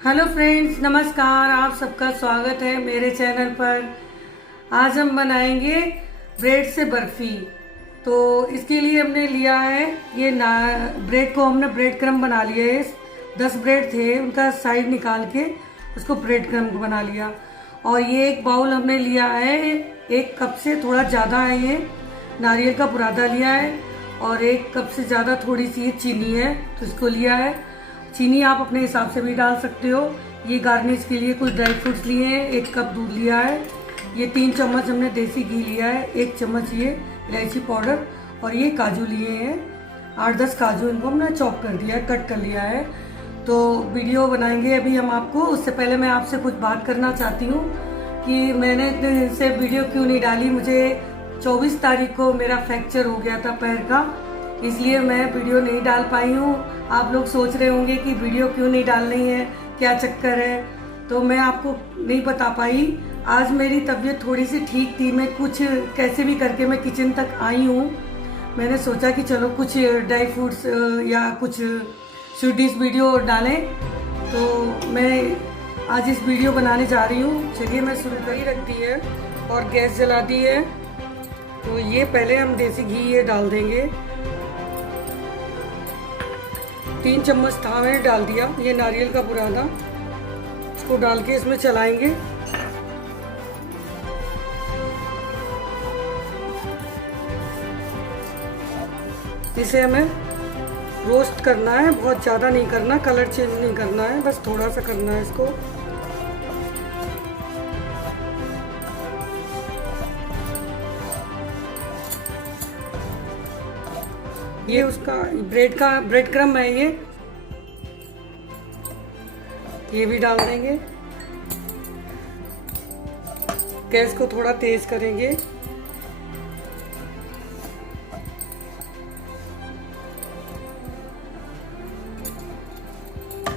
Hello friends, नमस्कार। आप सबका स्वागत है मेरे चैनल पर। आज हम बनाएंगे ब्रेड से बर्फ़ी। तो इसके लिए हमने लिया है ये ब्रेड को हमने ब्रेड क्रम्ब बना लिए है। 10 ब्रेड थे, उनका साइड निकाल के उसको ब्रेड क्रम्ब बना लिया। और ये एक बाउल हमने लिया है, 1 कप से थोड़ा ज़्यादा है, ये नारियल का बुरादा लिया है। और 1 कप से ज़्यादा थोड़ी सी चीनी है, तो इसको लिया है। चीनी आप अपने हिसाब से भी डाल सकते हो। ये गार्निश के लिए कुछ ड्राई फ्रूट्स लिए हैं, 1 कप दूध लिया है। ये 3 चम्मच हमने देसी घी लिया है, 1 चम्मच ये इलायची पाउडर, और ये काजू लिए हैं 8-10 काजू। इनको हमने चॉप कर दिया है, कट कर लिया है। तो वीडियो बनाएंगे अभी हम आपको। उससे पहले मैं आपसे कुछ बात करना चाहती हूँ कि मैंने इतने दिन से वीडियो क्यों नहीं डाली। मुझे 24 तारीख को मेरा फ्रैक्चर हो गया था पैर का, इसलिए मैं वीडियो नहीं डाल पाई हूँ। आप लोग सोच रहे होंगे कि वीडियो क्यों नहीं डालनी है, क्या चक्कर है, तो मैं आपको नहीं बता पाई। आज मेरी तबीयत थोड़ी सी ठीक थी, मैं कुछ कैसे भी करके मैं किचन तक आई हूँ। मैंने सोचा कि चलो कुछ ड्राई फ्रूट्स या कुछ स्वीट डिश वीडियो डालें, तो मैं आज इस वीडियो बनाने जा रही हूँ। चलिए, मैं शुरू कर ही रख दी है और गैस जला दी है। तो ये पहले हम देसी घी ये डाल देंगे। 3 चम्मच था, मैंने डाल दिया। ये नारियल का बुरादा, इसको डाल के इसमें चलाएंगे। इसे हमें रोस्ट करना है, बहुत ज़्यादा नहीं करना, कलर चेंज नहीं करना है, बस थोड़ा सा करना है इसको। ये उसका ब्रेड क्रम्ब है, ये भी डाल देंगे। गैस को थोड़ा तेज करेंगे।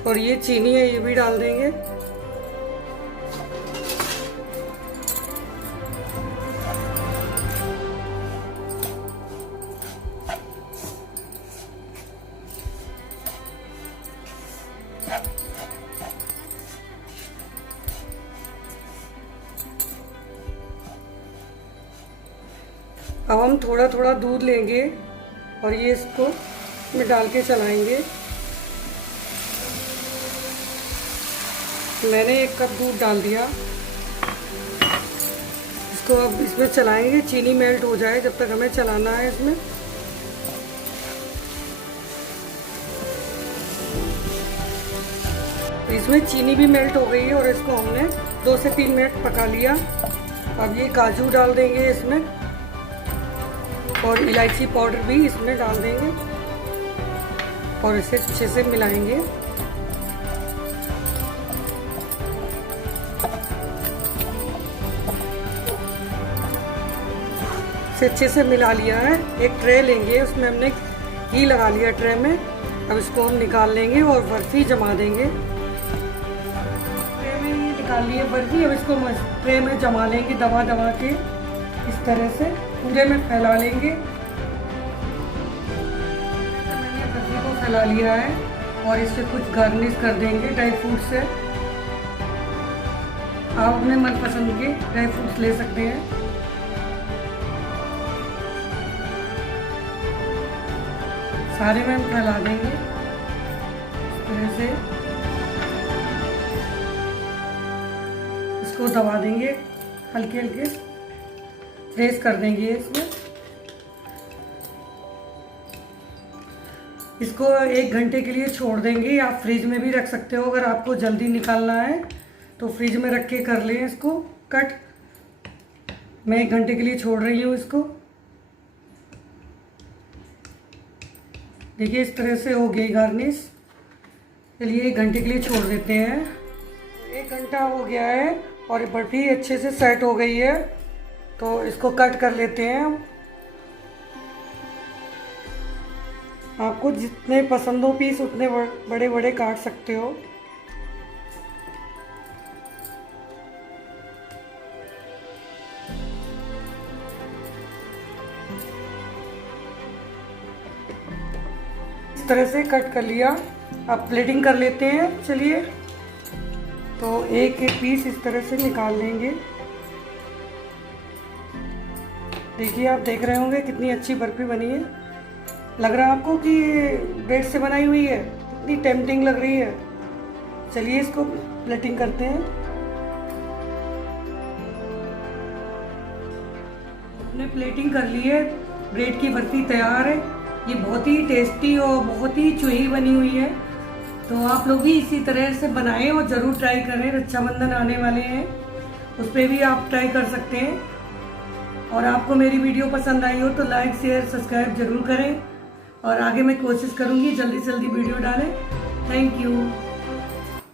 और ये चीनी है, ये भी डाल देंगे। अब हम थोड़ा थोड़ा दूध लेंगे और ये इसको में डाल के चलाएंगे। मैंने 1 कप दूध डाल दिया। इसको अब इसमें चलाएंगे, चीनी मेल्ट हो जाए जब तक हमें चलाना है इसमें। इसमें चीनी भी मेल्ट हो गई है और इसको हमने 2 से 3 मिनट पका लिया। अब ये काजू डाल देंगे इसमें और इलायची पाउडर भी इसमें डाल देंगे और इसे अच्छे से मिलाएंगे। इसे अच्छे से मिला लिया है। एक ट्रे लेंगे, उसमें हमने घी लगा लिया ट्रे में। अब इसको हम निकाल लेंगे और बर्फी जमा देंगे। ट्रे में ये निकाल लिए बर्फी, अब इसको ट्रे में जमा लेंगे दबा दबा के। इस तरह से पूरे में फैला लेंगे। मैंने बर्फी को फैला लिया है और इससे कुछ गार्निश कर देंगे ड्राई फ्रूट से। आप अपने मनपसंद के ड्राई फ्रूट्स ले सकते हैं। सारे में हम फैला देंगे इस तरह से। इसको दबा देंगे, हल्के हल्के प्रेस कर देंगे इसमें। इसको 1 घंटे के लिए छोड़ देंगे। आप फ्रिज में भी रख सकते हो, अगर आपको जल्दी निकालना है तो फ्रिज में रख के कर लें इसको कट। मैं 1 घंटे के लिए छोड़ रही हूँ इसको। देखिए, इस तरह से हो गई गार्निश। चलिए 1 घंटे के लिए छोड़ देते हैं। 1 घंटा हो गया है और बर्फी अच्छे से सेट हो गई है, तो इसको कट कर लेते हैं। आपको जितने पसंद हो पीस उतने बड़े बड़े काट सकते हो। इस तरह से कट कर लिया। अब प्लेटिंग कर लेते हैं। चलिए तो एक एक पीस इस तरह से निकाल लेंगे। देखिए, आप देख रहे होंगे कितनी अच्छी बर्फ़ी बनी है। लग रहा है आपको कि ब्रेड से बनाई हुई है, कितनी टेम्पटिंग लग रही है। चलिए इसको प्लेटिंग करते हैं। हमने प्लेटिंग कर ली है, ब्रेड की बर्फ़ी तैयार है। ये बहुत ही टेस्टी और बहुत ही चुही बनी हुई है। तो आप लोग भी इसी तरह से बनाएं और ज़रूर ट्राई करें। रक्षाबंधन आने वाले हैं, उस पर भी आप ट्राई कर सकते हैं। और आपको मेरी वीडियो पसंद आई हो तो लाइक शेयर सब्सक्राइब ज़रूर करें। और आगे मैं कोशिश करूँगी जल्दी से जल्दी वीडियो डालें। Thank you.